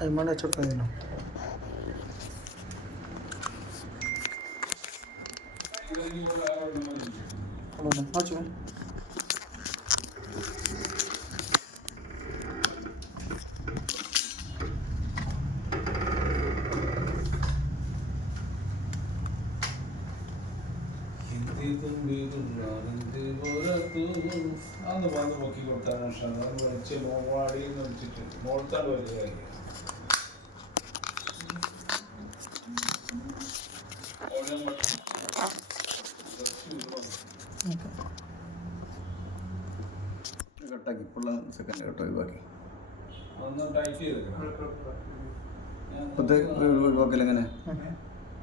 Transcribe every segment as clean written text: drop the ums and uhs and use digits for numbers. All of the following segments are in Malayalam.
അതിമാണ് വെച്ചോട്ടതിനോ മാച്ചു അന്ന് വന്ന് നോക്കി കൊടുത്താൽ വിളിച്ച് മോവാടിന്ന് വിളിച്ചിട്ട് മോളത്താണ് വലിയ കാര്യം. കട്ടാക്കി ഇപ്പോഴുള്ള സെക്കൻഡ് കട്ട് ഒഴിവാക്കി ഒന്ന് ടൈറ്റ് ചെയ്തേക്കണം. ഇപ്പോഴത്തെ ഒഴിവാക്കൽ എങ്ങനെ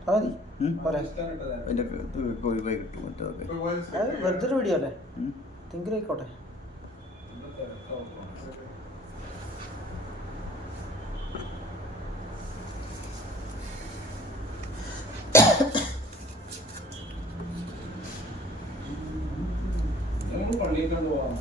അതിൻ്റെ ഒഴിവായി കിട്ടും മറ്റൊക്കെ വെറുതെ വീഡിയോ അല്ലേ തിങ്കിലായിക്കോട്ടെ. പള്ളിയിട്ടുണ്ട് പോവാം.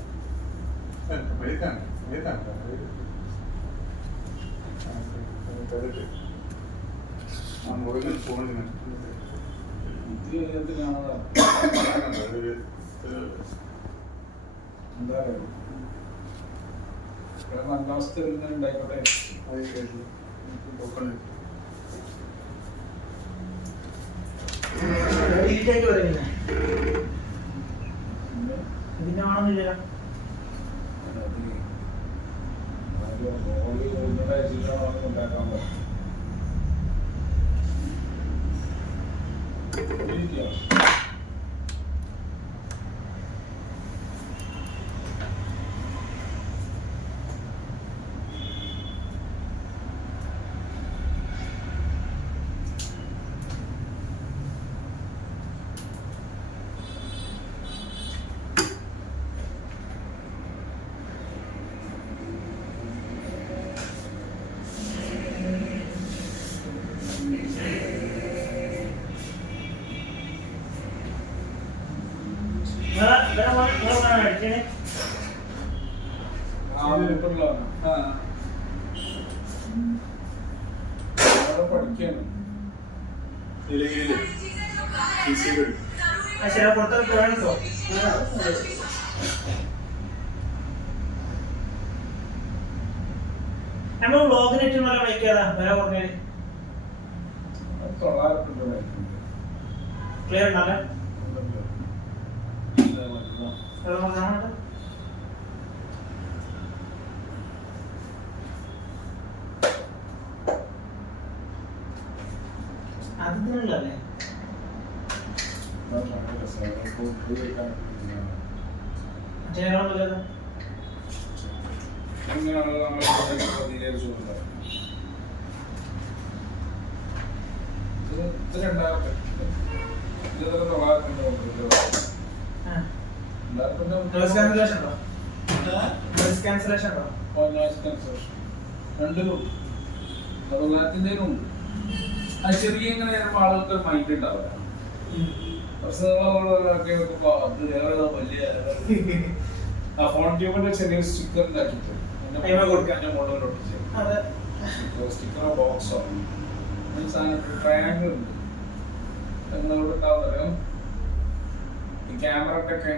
നല്ല അവസ്ഥ ഉണ്ടായിക്കോട്ടെ. ഇതിന്റെ ആണെന്നില്ല ഉണ്ടാക്കാൻ പോകും. പഠിക്കാണ് നമ്മൾ വ്ളോഗിന് നല്ല വയ്ക്കാതാ വില കുറഞ്ഞ 900 ക്ലിയർ ഉണ്ടല്ലേ അതിനല്ലേ ചെറിയ ഇങ്ങനെ ആളുകൾക്ക് മൈൻഡ് ഉണ്ടാവില്ല. ഫോൺ ട്യൂബിന്റെ ചെറിയ സ്റ്റിക്കർ ഉണ്ടാക്കിട്ട് സ്റ്റിക്കറോ ബോക്സോ ട്രയാങ്കിൾ ഉണ്ട്. നിങ്ങളോട് ഉണ്ടാവുന്നറിയാം ഈ ക്യാമറക്കൊക്കെ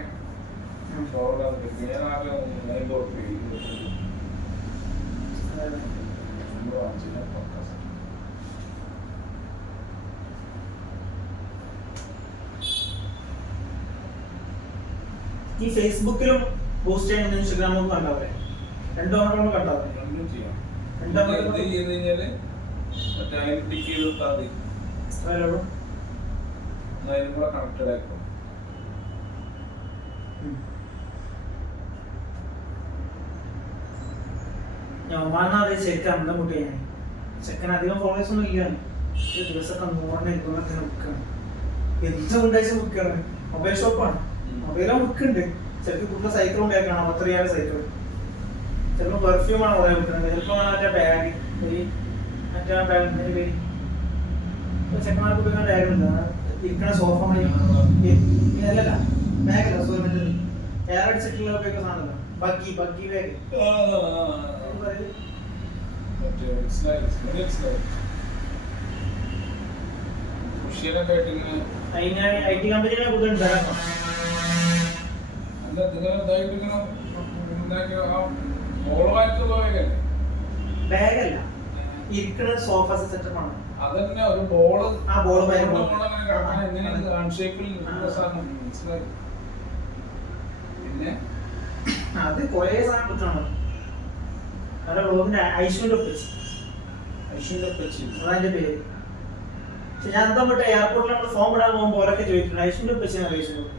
ഈ ഫേസ്ബുക്കിലും പോസ്റ്റ് ചെയ്യുന്ന ഇൻസ്റ്റാഗ്രാമിലും കണ്ടാവേ രണ്ടോ കണ്ടാവേ രണ്ടും ചെയ്യാം. എന്ത് ചെയ്ത് കഴിഞ്ഞാല് മറ്റേ അതിൽ ടിക്ക് ചെയ്ത് കൊടുത്താൽ മതി. അതിനും കൂടെ കണക്റ്റഡ് ആയിക്കോ. ഞാൻ ശരിക്കും അന്തം കുട്ടിയാണ്. ചെക്കൻ അധികം ഫോളോവേഴ്സ് ഒന്നും ഇല്ല. ദിവസമൊക്കെ 100 നിൽക്കുന്നൊക്കെ ബുക്കാണ്. എന്ത് കൊണ്ടാഴ്ച ബുക്കാണ്. മൊബൈൽ ഷോപ്പാണ്. മൊബൈലും ബുക്കുണ്ട്. ചിലപ്പോൾ കുട്ടിയുടെ സൈക്കിൾ ഉണ്ടാക്കണം. 50,000 സൈക്കിൾ. ചിലപ്പോൾ പെർഫ്യൂമാണ് കുറേ ബുക്കുണ്ട്. ചിലപ്പോൾ മറ്റേ ബാഗ് മറ്റേ ബാഗിന്റെ പേര് ചെക്കന്മാർക്ക് ഉപയോഗിക്കുന്ന ബാഗുണ്ട്. ഇരിക്കണ സോഫ അല്ലല്ല ബാഗല്ല സോറി മറ്റേ എയർ അടിച്ചിട്ടുള്ള ഉപയോഗിക്കുന്ന സാധനമല്ല. ബഗ്ഗി ബാഗ് മറ്റേ മനസ്സിലായി കൃഷിയിലൊക്കെ ആയിട്ട് ഇങ്ങനെ അതിന് IT കമ്പനിനെ കൂടുതൽ ഉണ്ടാക്കാം. അല്ല ഇതിങ്ങനെ ഇതായിട്ട് ഇങ്ങനെ ഉണ്ടാക്കിയ ആ ബോളുമായിട്ട് പോയല്ലേ ബാഗല്ല, ഇരിക്കുന്ന സോഫ സെറ്റപ്പ് ആണ്. അതന്നെ ഒരു ബോള് ആ ബോൾ എങ്ങനെയാണ് റൗണ്ട് ഷേപ്പിൽ സാധനം മനസ്സിലായി. പിന്നെ അത് കൊറേ സാധനം കിട്ടണം. അവിടെ ബ്ലോഗിന്റെ ഐശ്വര്യ ഒപ്പിച്ച് ഐശ്വര്യ പച്ചി അതതിന്റെ പേര്. പക്ഷെ ഞാൻ എന്താ മറ്റേ എയർപോർട്ടിൽ നമ്മൾ ഫോം ഇടാൻ പോകുമ്പോൾ ഓരൊക്കെ ചോദിച്ചിട്ടുണ്ട് ഐശ്വര്യ ഒപ്പിച്ച് ഐശ്വര്യ.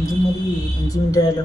ഇത് മതി, 5 മിനിറ്റ് ആയാലോ.